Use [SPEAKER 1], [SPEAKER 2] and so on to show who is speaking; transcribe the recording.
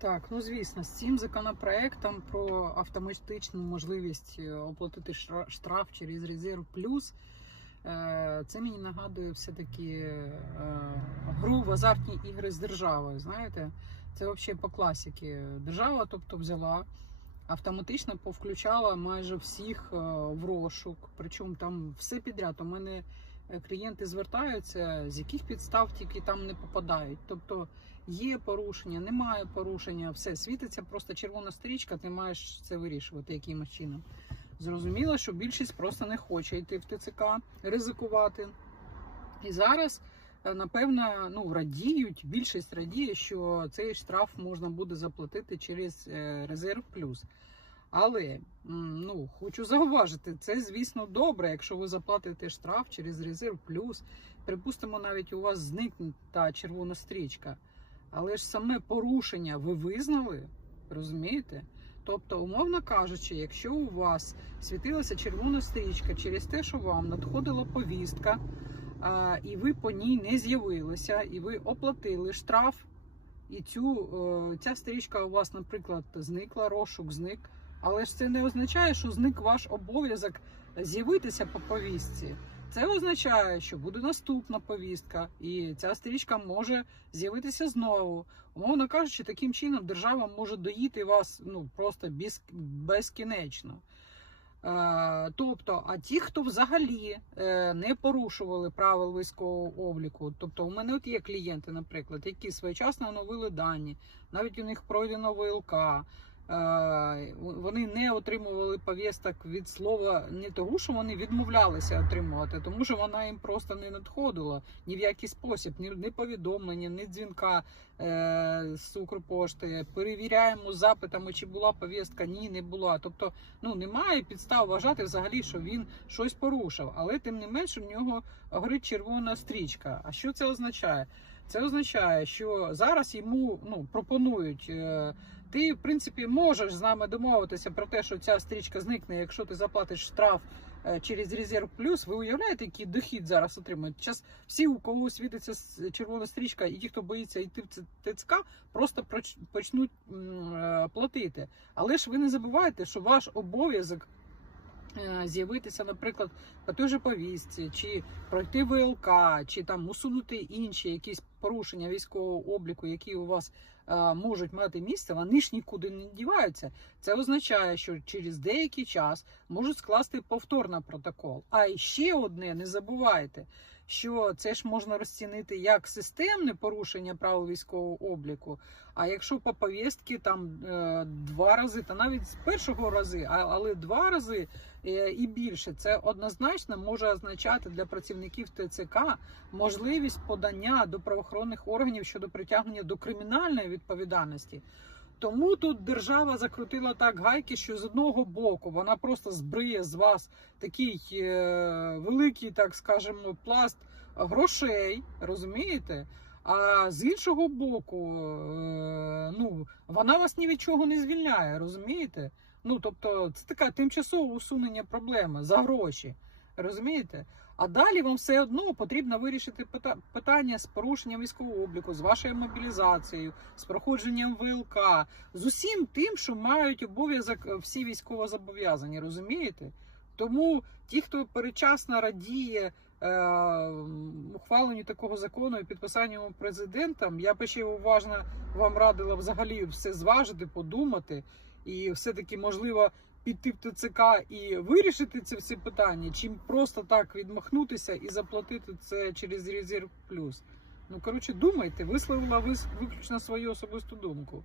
[SPEAKER 1] Так, ну звісно, з цим законопроектом про автоматичну можливість е, оплатити штраф через резерв плюс. е, Це мені нагадує все-таки е, гру в азартні ігри з державою. Знаєте, це взагалі по класіки. Держава, тобто, взяла, автоматично повключала майже всіх в розшук. Причому там все підряд. У мене клієнти звертаються, з яких підстав тільки там не попадають. Тобто є порушення, немає порушення, все світиться просто червона стрічка, ти маєш це вирішувати якимось чином. Зрозуміло, що більшість просто не хоче йти в ТЦК, ризикувати. І зараз, е, напевно, ну, радіють, більшість радіє, що цей штраф можна буде заплатити через е, резерв плюс. Але ну, хочу зауважити, це, звісно, добре, якщо ви заплатите штраф через резерв плюс. Припустимо, навіть у вас зникне та червона стрічка. Але ж саме порушення ви визнали, розумієте? Тобто, умовно кажучи, якщо у вас світилася червона стрічка через те, що вам надходила повістка, а, і ви по ній не з'явилися, і ви оплатили штраф, і цю, е, ця стрічка у вас, наприклад, зникла, розшук зник. Але ж це не означає, що зник ваш обов'язок з'явитися по повістці. Це означає, що буде наступна повістка, і ця стрічка може з'явитися знову. Умовно кажучи, таким чином держава може доїти вас ну просто без, безкінечно. Е, тобто, а ті, хто взагалі е, не порушували правил військового обліку, тобто у мене от є клієнти, наприклад, які своєчасно оновили дані, навіть у них пройдено ВЛК. Е, Вони не отримували повісток від слова не того, що вони відмовлялися отримувати, тому що вона їм просто не надходила ні в який спосіб, ні, ні повідомлення, ні дзвінка е, з Укрпошти. Перевіряємо запитами, чи була повістка, ні, не була. Тобто ну немає підстав вважати взагалі, що він щось порушив, але тим не менш у нього горить червона стрічка. А що це означає? Це означає, що зараз йому ну пропонують. е, Ти, в принципі, можеш з нами домовитися про те, що ця стрічка зникне, якщо ти заплатиш штраф е, через резерв плюс. Ви уявляєте, який дохід зараз отримують? Зараз всі, у кого світиться червона стрічка, і ті, хто боїться йти в ТЦК, просто почнуть е, платити. Але ж ви не забувайте, що ваш обов'язок з'явитися, наприклад, по той же повістці, чи пройти ВЛК, чи там усунути інші якісь порушення військового обліку, які у вас е, можуть мати місце, вони ж нікуди не діваються. Це означає, що через деякий час можуть скласти повторно протокол. А ще одне, не забувайте. Що це ж можна розцінити як системне порушення правил військового обліку. А якщо по повістці там е, два рази, та навіть з першого рази, але два рази е, і більше, це однозначно може означати для працівників ТЦК можливість подання до правоохоронних органів щодо притягнення до кримінальної відповідальності. Тому тут держава закрутила так гайки, що з одного боку вона просто збриє з вас такий е, великий, так скажемо, пласт грошей, розумієте? А з іншого боку, е, ну вона вас ні від чого не звільняє, розумієте? Ну тобто, це таке тимчасове усунення проблеми за гроші. Розумієте? А далі вам все одно потрібно вирішити пита- питання з порушенням військового обліку, з вашою мобілізацією, з проходженням ВЛК, з усім тим, що мають обов'язок е, всі військовозобов'язані, розумієте? Тому ті, хто передчасно радіє е, ухваленню такого закону і підписанню президентом, я б ще уважно вам радила взагалі все зважити, подумати, і все-таки можливо піти в ТЦК і вирішити це всі питання, чим просто так відмахнутися і заплатити це через резерв плюс. Ну коротше, думайте, висловила ви виключно свою особисту думку.